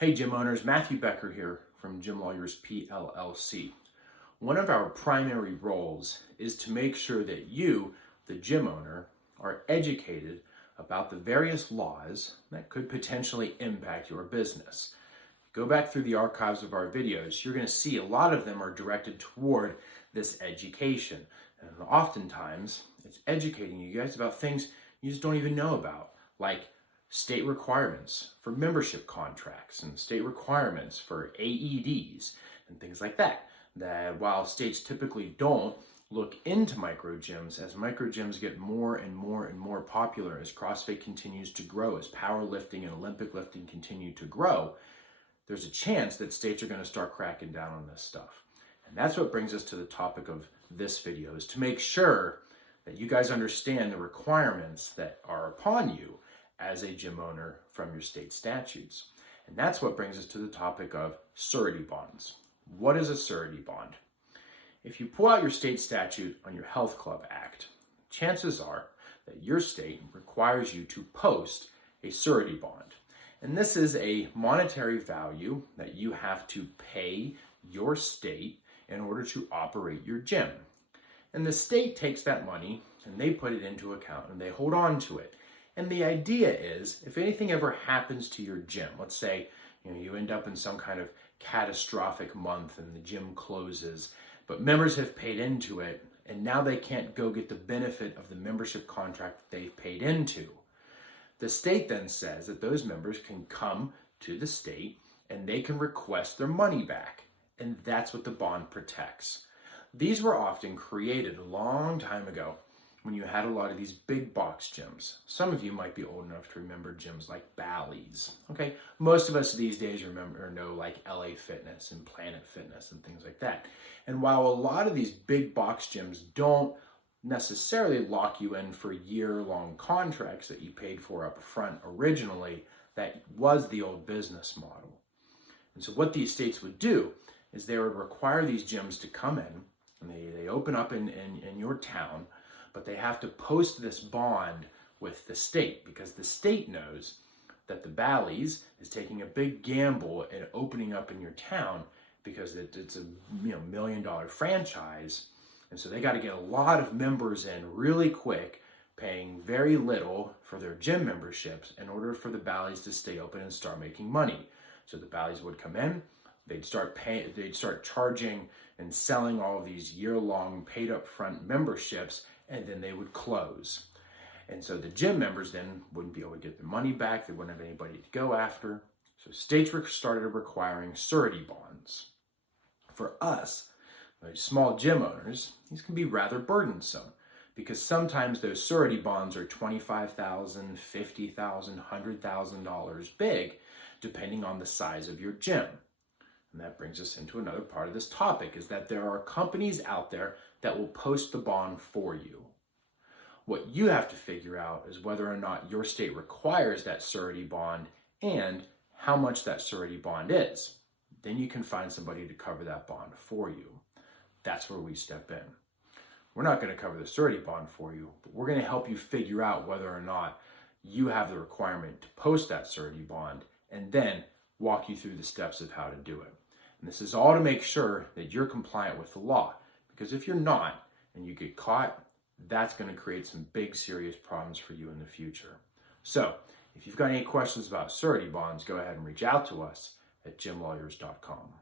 Hey gym owners, Matthew Becker here from Gym Lawyers PLLC. One of our primary roles is to make sure that you, the gym owner, are educated about the various laws that could potentially impact your business. Go back through the archives of our videos, you're going to see a lot of them are directed toward this education. And oftentimes, it's educating you guys about things you just don't even know about, like state requirements for membership contracts and state requirements for AEDs and things like that. That while states typically don't look into micro gyms, as micro gyms get more and more and more popular, as CrossFit continues to grow, as powerlifting and Olympic lifting continue to grow, there's a chance that states are going to start cracking down on this stuff. And that's what brings us to the topic of this video, is to make sure that you guys understand the requirements that are upon you as a gym owner from your state statutes. And that's what brings us to the topic of surety bonds. What is a surety bond? If you pull out your state statute on your Health Club Act, chances are that your state requires you to post a surety bond. And this is a monetary value that you have to pay your state in order to operate your gym. And the state takes that money and they put it into account and they hold on to it. And the idea is, if anything ever happens to your gym, let's say you end up in some kind of catastrophic month and the gym closes, but members have paid into it and now they can't go get the benefit of the membership contract that they've paid into. The state then says that those members can come to the state and they can request their money back. And that's what the bond protects. These were often created a long time ago when you had a lot of these big box gyms. Some of you might be old enough to remember gyms like Bally's. Okay, most of us these days remember or know like LA Fitness and Planet Fitness and things like that. And while a lot of these big box gyms don't necessarily lock you in for year-long contracts that you paid for up front originally, that was the old business model. And so what these states would do is they would require these gyms to come in and they open up in your town, but they have to post this bond with the state because the state knows that the Bally's is taking a big gamble in opening up in your town because it's a $1 million franchise. And so they got to get a lot of members in really quick, paying very little for their gym memberships in order for the Bally's to stay open and start making money. So the Bally's would come in, they'd start charging and selling all of these year-long paid up front memberships, and then they would close. And so the gym members then wouldn't be able to get their money back. They wouldn't have anybody to go after. So states started requiring surety bonds. For us, small gym owners, these can be rather burdensome because sometimes those surety bonds are $25,000, $50,000, $100,000 big, depending on the size of your gym. And that brings us into another part of this topic, is that there are companies out there that will post the bond for you. What you have to figure out is whether or not your state requires that surety bond and how much that surety bond is. Then you can find somebody to cover that bond for you. That's where we step in. We're not going to cover the surety bond for you, but we're going to help you figure out whether or not you have the requirement to post that surety bond and then walk you through the steps of how to do it. And this is all to make sure that you're compliant with the law. Because if you're not and you get caught, that's going to create some big serious problems for you in the future. So if you've got any questions about surety bonds, go ahead and reach out to us at gymlawyers.com.